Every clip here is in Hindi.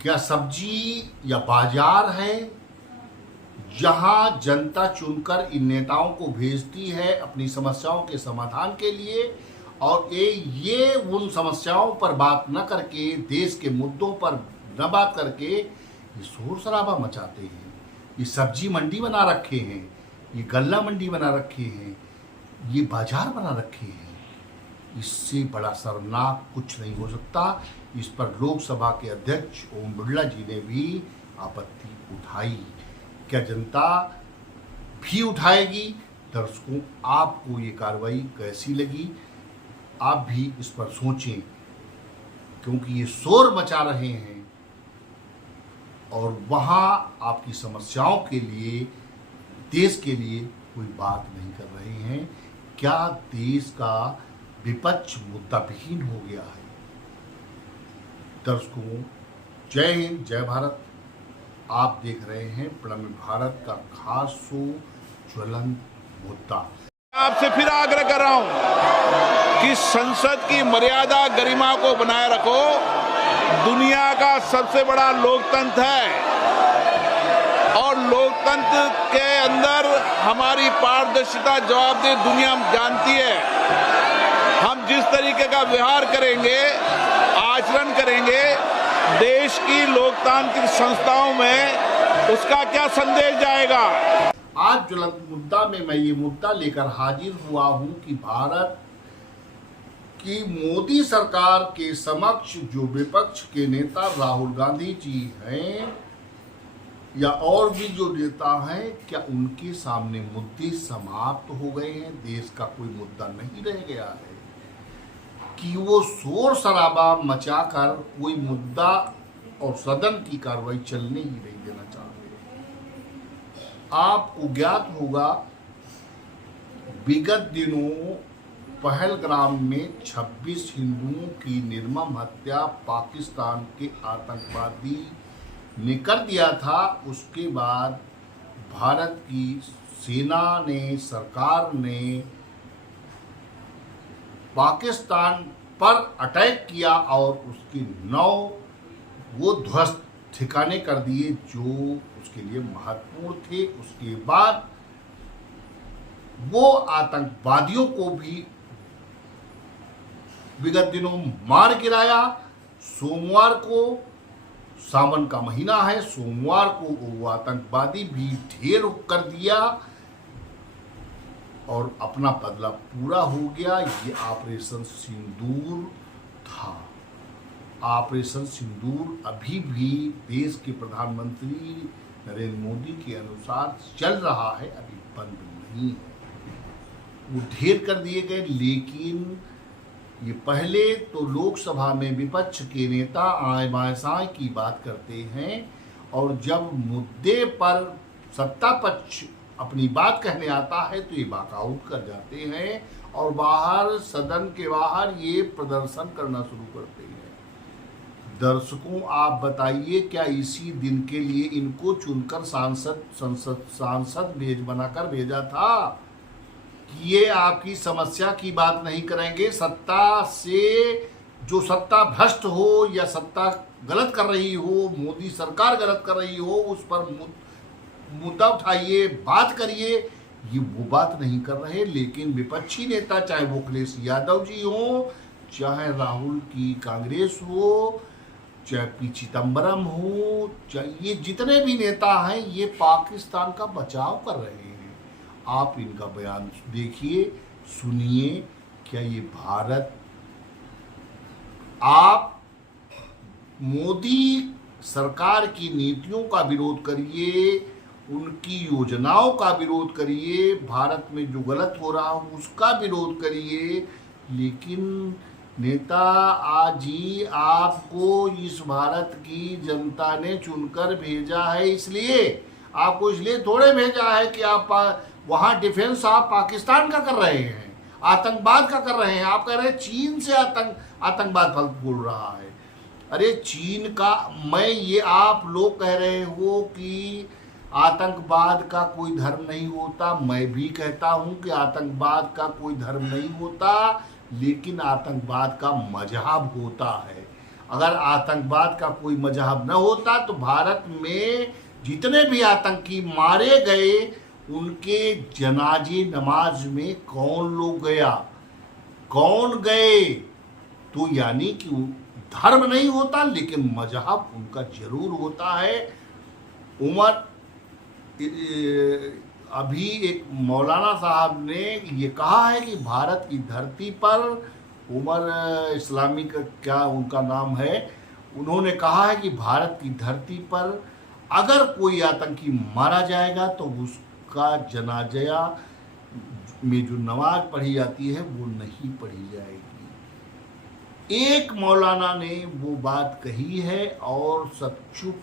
क्या सब्जी या बाजार है जहां जनता चुनकर इन नेताओं को भेजती है अपनी समस्याओं के समाधान के लिए, और ये उन समस्याओं पर बात न करके, देश के मुद्दों पर न बात करके ये शोर शराबा मचाते हैं। ये सब्जी मंडी बना रखे हैं, ये गल्ला मंडी बना रखे हैं, ये बाजार बना रखे हैं। इससे बड़ा शर्मनाक कुछ नहीं हो सकता। इस पर लोकसभा के अध्यक्ष ओम बिरला जी ने भी आपत्ति उठाई। क्या जनता भी उठाएगी? दर्शकों, आपको ये कार्रवाई कैसी लगी? आप भी इस पर सोचें, क्योंकि ये शोर मचा रहे हैं और वहाँ आपकी समस्याओं के लिए, देश के लिए कोई बात नहीं कर रहे हैं। क्या देश का विपक्ष मुद्दाविहीन हो गया है? दर्शकों, जय हिंद, जय भारत। आप देख रहे हैं प्रणम्य भारत का खास शो ज्वलंत मुद्दा। आपसे फिर आग्रह कर रहा हूं कि संसद की मर्यादा गरिमा को बनाए रखो। दुनिया का सबसे बड़ा लोकतंत्र है और लोकतंत्र के अंदर हमारी पारदर्शिता, जवाबदेही दुनिया जानती है। हम जिस तरीके का व्यवहार करेंगे, आचरण करेंगे देश की लोकतांत्रिक संस्थाओं में, उसका क्या संदेश जाएगा? आज ज्वलंत मुद्दा में मैं ये मुद्दा लेकर हाजिर हुआ हूं कि भारत की मोदी सरकार के समक्ष जो विपक्ष के नेता राहुल गांधी जी हैं या और भी जो नेता हैं, क्या उनके सामने मुद्दे समाप्त हो गए हैं? देश का कोई मुद्दा नहीं रह गया है कि वो शोर शराबा मचाकर कोई मुद्दा और सदन की कार्रवाई चलने ही नहीं देना चाहते। आपको ज्ञात होगा, विगत दिनों पहलगाम में 26 हिंदुओं की निर्मम हत्या पाकिस्तान के आतंकवादी ने कर दिया था। उसके बाद भारत की सेना ने, सरकार ने पाकिस्तान पर अटैक किया और उसके 9 वो ध्वस्त ठिकाने कर दिए जो उसके लिए महत्वपूर्ण थे। उसके बाद वो आतंकवादियों को भी विगत दिनों मार गिराया। सोमवार को, सावन का महीना है, सोमवार को वो आतंकवादी भी ढेर कर दिया और अपना बदला पूरा हो गया। ये ऑपरेशन सिंदूर था। ऑपरेशन सिंदूर अभी भी देश के प्रधानमंत्री नरेंद्र मोदी के अनुसार चल रहा है, अभी बंद नहीं है। वो ढेर कर दिए गए, लेकिन ये पहले तो लोकसभा में विपक्ष के नेता आए बाएं साएं की बात करते हैं और जब मुद्दे पर सत्ता पक्ष अपनी बात कहने आता है तो ये वॉकआउट कर जाते हैं और बाहर, सदन के बाहर ये प्रदर्शन करना शुरू करते हैं। दर्शकों, आप बताइए, क्या इसी दिन के लिए इनको चुनकर सांसद बनाकर भेजा था कि ये आपकी समस्या की बात नहीं करेंगे? सत्ता से जो सत्ता भ्रष्ट हो या सत्ता गलत कर रही हो, मोदी सरकार गलत कर रही हो, उस पर मुद्दा उठाइए, बात करिए। ये वो बात नहीं कर रहे। लेकिन विपक्षी नेता, चाहे वो अखिलेश यादव जी हो, चाहे राहुल की कांग्रेस हो, चाहे पी चिदम्बरम हो, चाहे ये जितने भी नेता हैं, ये पाकिस्तान का बचाव कर रहे हैं। आप इनका बयान देखिए, सुनिए। क्या ये भारत, आप मोदी सरकार की नीतियों का विरोध करिए, उनकी योजनाओं का विरोध करिए, भारत में जो गलत हो रहा है उसका विरोध करिए, लेकिन नेता आज ही आपको इस भारत की जनता ने चुनकर भेजा है। इसलिए आपको इसलिए थोड़े भेजा है कि आप वहाँ डिफेंस आप पाकिस्तान का कर रहे हैं, आतंकवाद का कर रहे हैं। आप कह रहे हैं चीन से आतंकवाद फल बोल रहा है। अरे चीन का, मैं ये आप लोग कह रहे हो कि आतंकवाद का कोई धर्म नहीं होता, मैं भी कहता हूं कि आतंकवाद का कोई धर्म नहीं होता, लेकिन आतंकवाद का मजहब होता है। अगर आतंकवाद का कोई मजहब न होता तो भारत में जितने भी आतंकी मारे गए उनके जनाजे नमाज में कौन लोग गया, कौन गए? तो यानी कि धर्म नहीं होता लेकिन मजहब उनका जरूर होता है। उमर अभी एक मौलाना साहब ने ये कहा है कि भारत की धरती पर, उमर इस्लामी का क्या उनका नाम है, उन्होंने कहा है कि भारत की धरती पर अगर कोई आतंकी मारा जाएगा तो उसका जनाजा में जो नमाज पढ़ी जाती है वो नहीं पढ़ी जाएगी। एक मौलाना ने वो बात कही है और सब चुप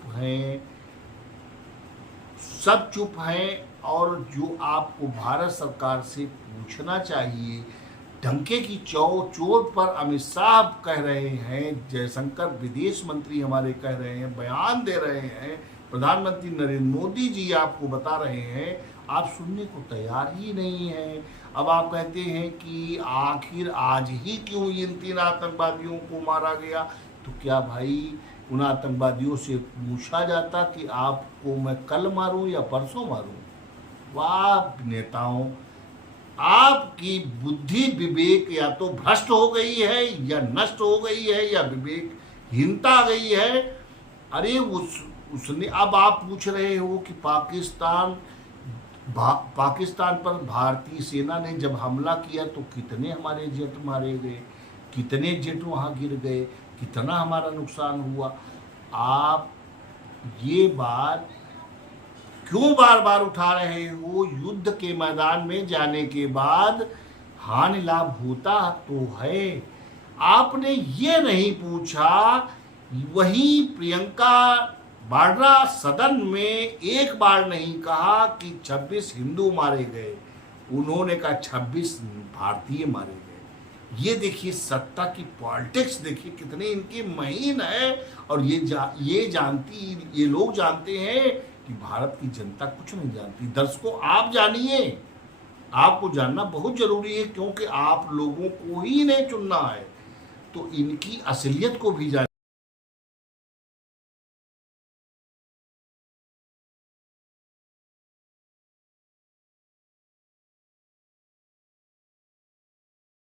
हैं। और जो आपको भारत सरकार से पूछना चाहिए, डंके की चोट पर अमित शाह कह रहे हैं, जयशंकर विदेश मंत्री हमारे कह रहे हैं, बयान दे रहे हैं, प्रधानमंत्री नरेंद्र मोदी जी आपको बता रहे हैं, आप सुनने को तैयार ही नहीं हैं। अब आप कहते हैं कि आखिर आज ही क्यों इन 3 आतंकवादियों को मारा गया? तो क्या भाई उन आतंकवादियों से पूछा जाता कि आपको मैं कल मारूं या परसों मारूं? वाह नेताओं, आपकी बुद्धि विवेक या तो भ्रष्ट हो गई है या नष्ट हो गई है या विवेकहीनता आ गई है। अरे उसने, अब आप पूछ रहे हो कि पाकिस्तान पर भारतीय सेना ने जब हमला किया तो कितने हमारे जेट मारे गए, कितने जेट वहाँ गिर गए, कितना हमारा नुकसान हुआ। आप ये बात क्यों बार बार उठा रहे हो? युद्ध के मैदान में जाने के बाद हानि लाभ होता तो है। आपने ये नहीं पूछा। वही प्रियंका वाड्रा सदन में एक बार नहीं कहा कि 26 हिंदू मारे गए, उन्होंने कहा 26 भारतीय मारे गए। ये देखिए सत्ता की पॉलिटिक्स देखिए कितनी इनकी महीन है। और ये लोग जानते हैं कि भारत की जनता कुछ नहीं जानती। दर्शकों, आप जानिए, आपको जानना बहुत जरूरी है क्योंकि आप लोगों को ही नहीं चुनना है, तो इनकी असलियत को भी जानिए।